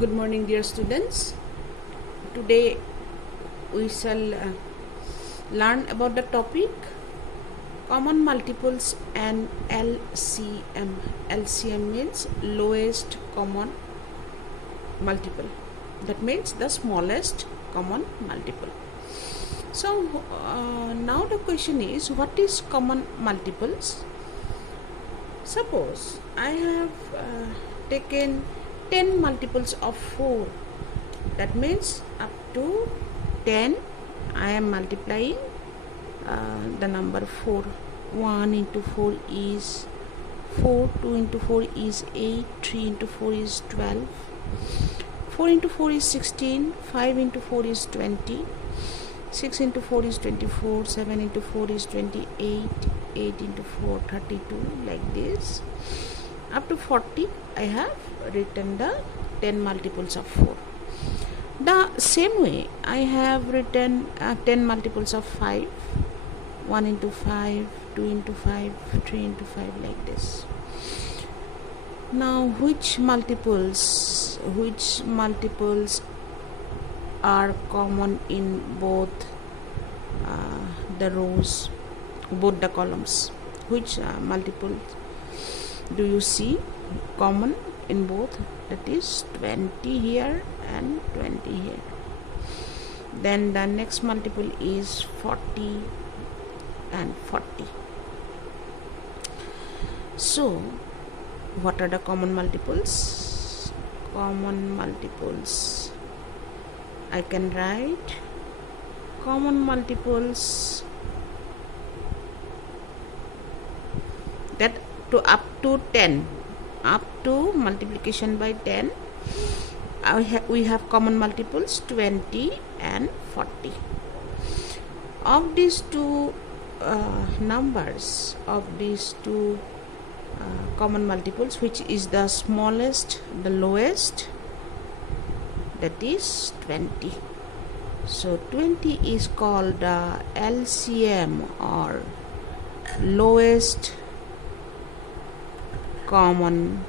Good morning, dear students. Today we shall learn about the topic common multiples and LCM. LCM means lowest common multiple. That means the smallest common multiple. So now the question is, what is common multiples? Suppose I have taken 10 multiples of 4. That means up to 10 I am multiplying the number 4. 1 into 4 is 4, 2 into 4 is 8, 3 into 4 is 12, 4 into 4 is 16, 5 into 4 is 20, 6 into 4 is 24, 7 into 4 is 28, 8 into 4 32, like this. Up to 40 I have written the 10 multiples of 4. The same way I have written 10 multiples of 5, 1 into 5, 2 into 5, 3 into 5, like this. Now which multiples are common in both the rows, both the columns? Which multiples do you see common in both? That is 20 here and 20 here. Then the next multiple is 40 and 40. So what are the common multiples? Common multiples, I can write common multiples that to up to 10, up to multiplication by 10, we have common multiples 20 and 40. Of these two numbers, of these two common multiples, which is the smallest, the lowest? That is 20. So 20 is called the LCM, or lowest common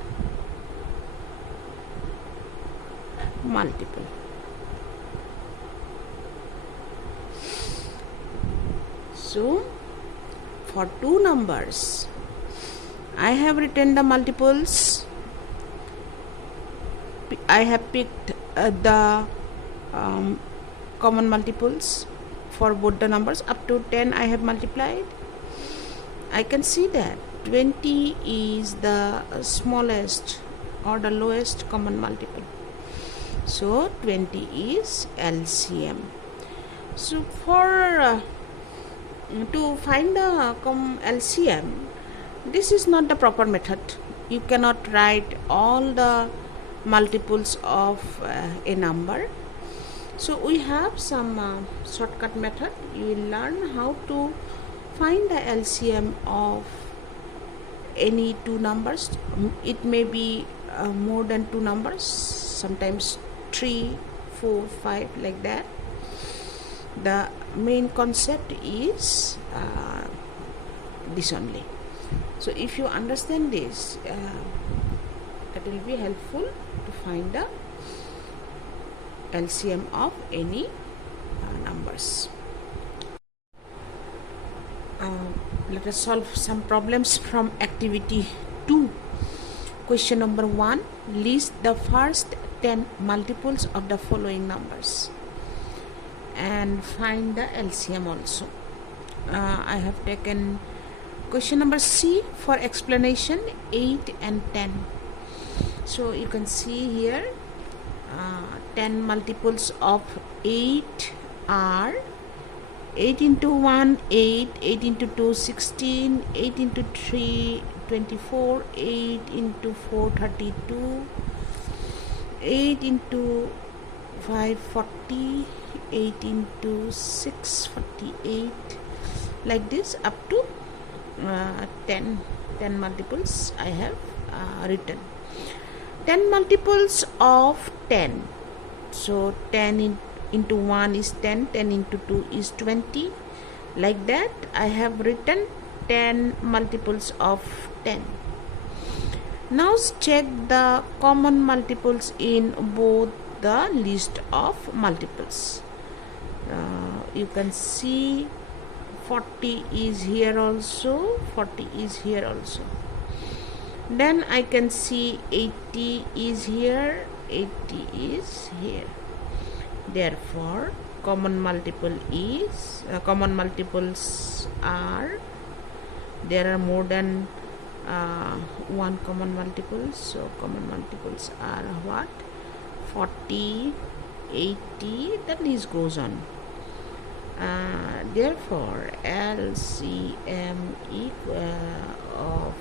multiple. So for two numbers I have written the multiples. I have picked the common multiples for both the numbers. Up to 10 I have multiplied. I can see that 20 is the smallest or the lowest common multiple. So 20 is LCM. So for to find the LCM, this is not the proper method. You cannot write all the multiples of a number. So we have some shortcut method. You will learn how to find the LCM of any two numbers. It may be more than two numbers, sometimes 3, 4, 5, like that. The main concept is this only. So if you understand this, it will be helpful to find the LCM of any numbers. Let us solve some problems from activity 2. Question number 1. List the first 10 multiples of the following numbers and find the LCM also. I have taken question number C for explanation, 8 and 10. So you can see here 10 multiples of 8 are 8 into 1 8, 8 into 2 16, 8 into 3 24, 8 into 4 32, 8 into 5 40, 8 into 6 48, like this up to 10 multiples I have written. 10 multiples of 10. So 10 into 1 is 10, 10 into 2 is 20. Like that I have written 10 multiples of 10. Now check the common multiples in both the list of multiples. You can see 40 is here also, 40 is here also. Then I can see 80 is here, 80 is here. Therefore, common multiples are, there are more than one common multiple, so common multiples are what? 40, 80, the list goes on. Therefore, LCM of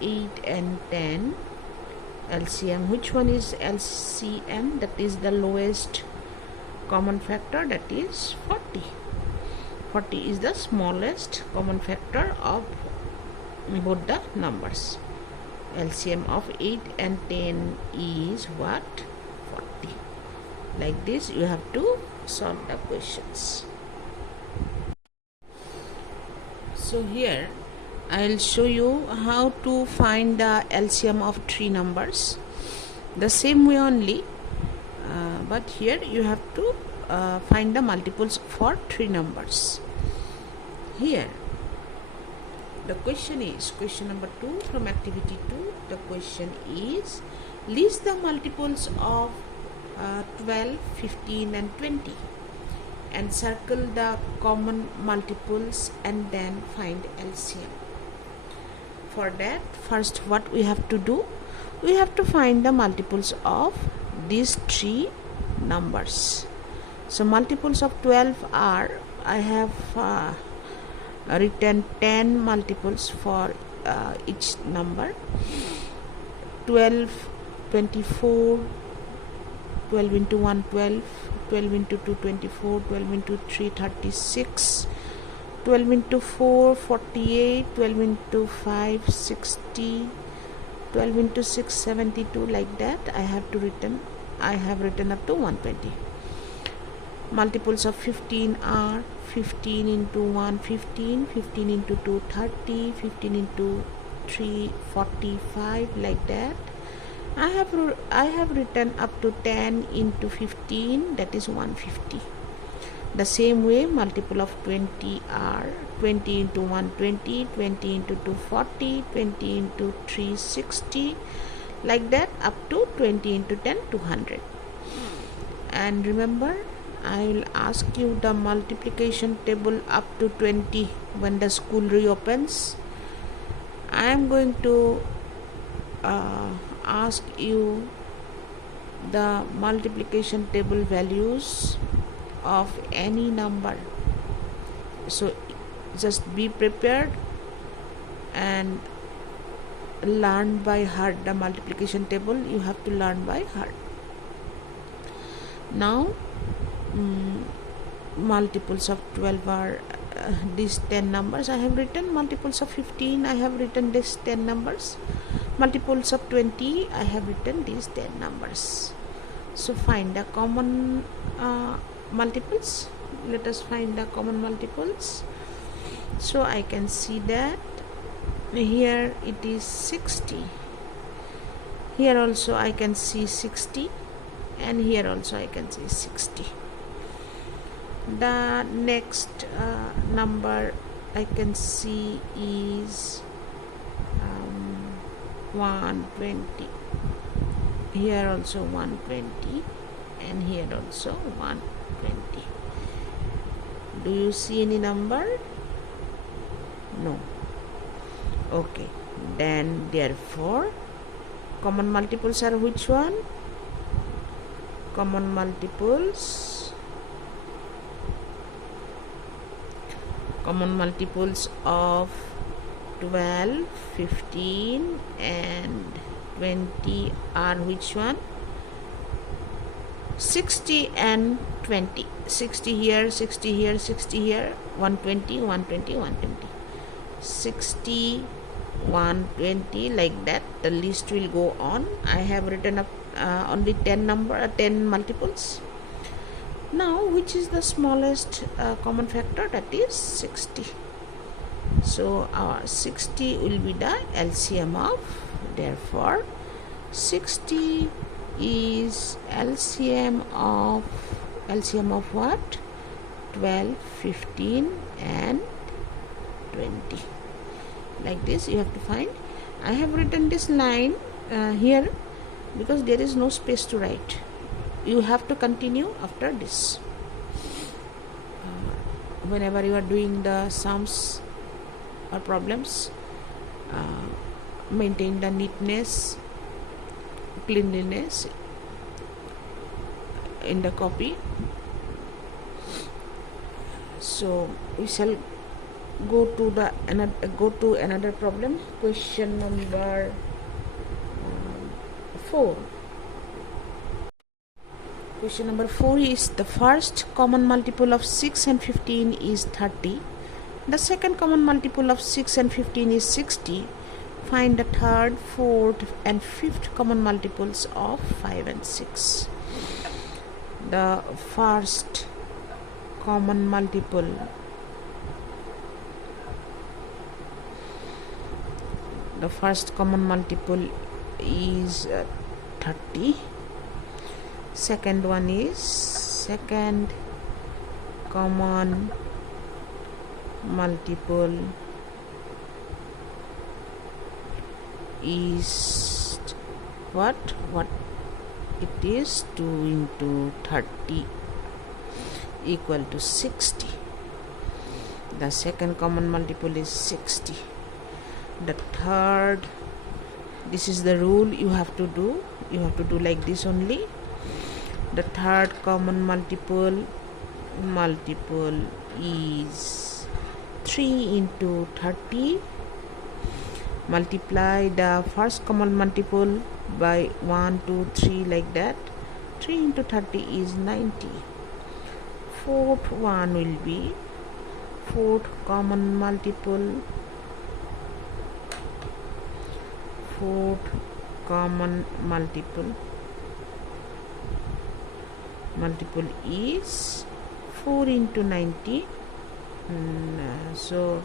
8 and 10, LCM, which one is LCM? That is the lowest common factor, that is 40. 40 is the smallest common factor of both the numbers. LCM of 8 and 10 is what? 40. Like this you have to solve the questions. So here I will show you how to find the LCM of three numbers. The same way only, but here you have to find the multiples for three numbers. Here the question is, question number 2 from activity 2, the question is, list the multiples of 12, 15 and 20 and circle the common multiples and then find LCM. For that, first what we have to do, we have to find the multiples of these three numbers. So multiples of 12 are, I have written 10 multiples for each number. 12, 24, 12 into 1, 12, 12 into 2, 24, 12 into 3, 36, 12 into 4, 48, 12 into 5, 60, 12 into 6, 72, like that I have written up to 120. Multiples of 15 are 15 into 1, 15, 15 into 2, 30, 15 into 3, 45, like that. I have written up to 10 into 15, that is 150. The same way, multiple of 20 are 20 into 1, 20, 20 into 2, 40, 20 into 3, 60, like that up to 20 into 10, 200. And remember, I will ask you the multiplication table up to 20 when the school reopens. I am going to ask you the multiplication table values of any number. So just be prepared and learn by heart the multiplication table. You have to learn by heart. Now multiples of 12 are these 10 numbers I have written. Multiples of 15 I have written these 10 numbers. Multiples of 20 I have written these 10 numbers. So find the common multiples. Let us find the common multiples. So I can see that here it is 60. Here also I can see 60, and here also I can see 60. The next number I can see is 120. Here also 120, and here also 120. Do you see any number? No. Okay, then therefore common multiples are which one? Common multiples of 12, 15 and 20 are which one? 60 and 20. 60 here, 60 here, 60 here, 120, 120, 120. 60, 120, like that the list will go on. I have written up only 10 multiples. Now which is the smallest common factor? That is 60. So our 60 will be the LCM of, therefore 60 is LCM of what? 12, 15 and 20. Like this you have to find. I have written this line here because there is no space to write. You have to continue after this. Whenever you are doing the sums or problems, maintain the neatness, cleanliness in the copy. So we shall go to another problem. Question number 4. Question number 4 is the first common multiple of 6 and 15 is 30. The second common multiple of 6 and 15 is 60. Find the third, fourth and fifth common multiples of 5 and 6. The first common multiple is 30. Second one is second common multiple is what it is 2 into 30 equal to 60. The second common multiple is 60. The third, this is the rule you have to do like this only. The third common multiple is 3 into 30. Multiply the first common multiple by 1, 2, 3 like that. 3 into 30 is 90. Fourth one will be fourth common multiple is 4 into 90. So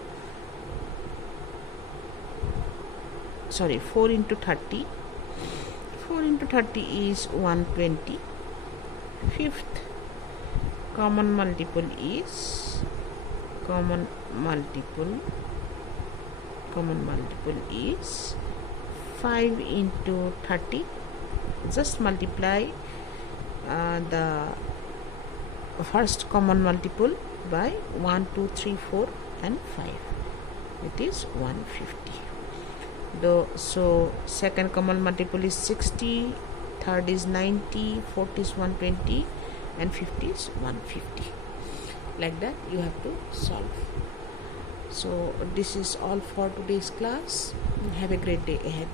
4 into 30. 4 into 30 is 120. Fifth common multiple is 5 into 30. Just multiply the first common multiple by 1, 2, 3, 4 and 5. It is 150. So second common multiple is 60, third is 90, fourth is 120 and fifth is 150. Like that you have to solve. So this is all for today's class. Have a great day ahead.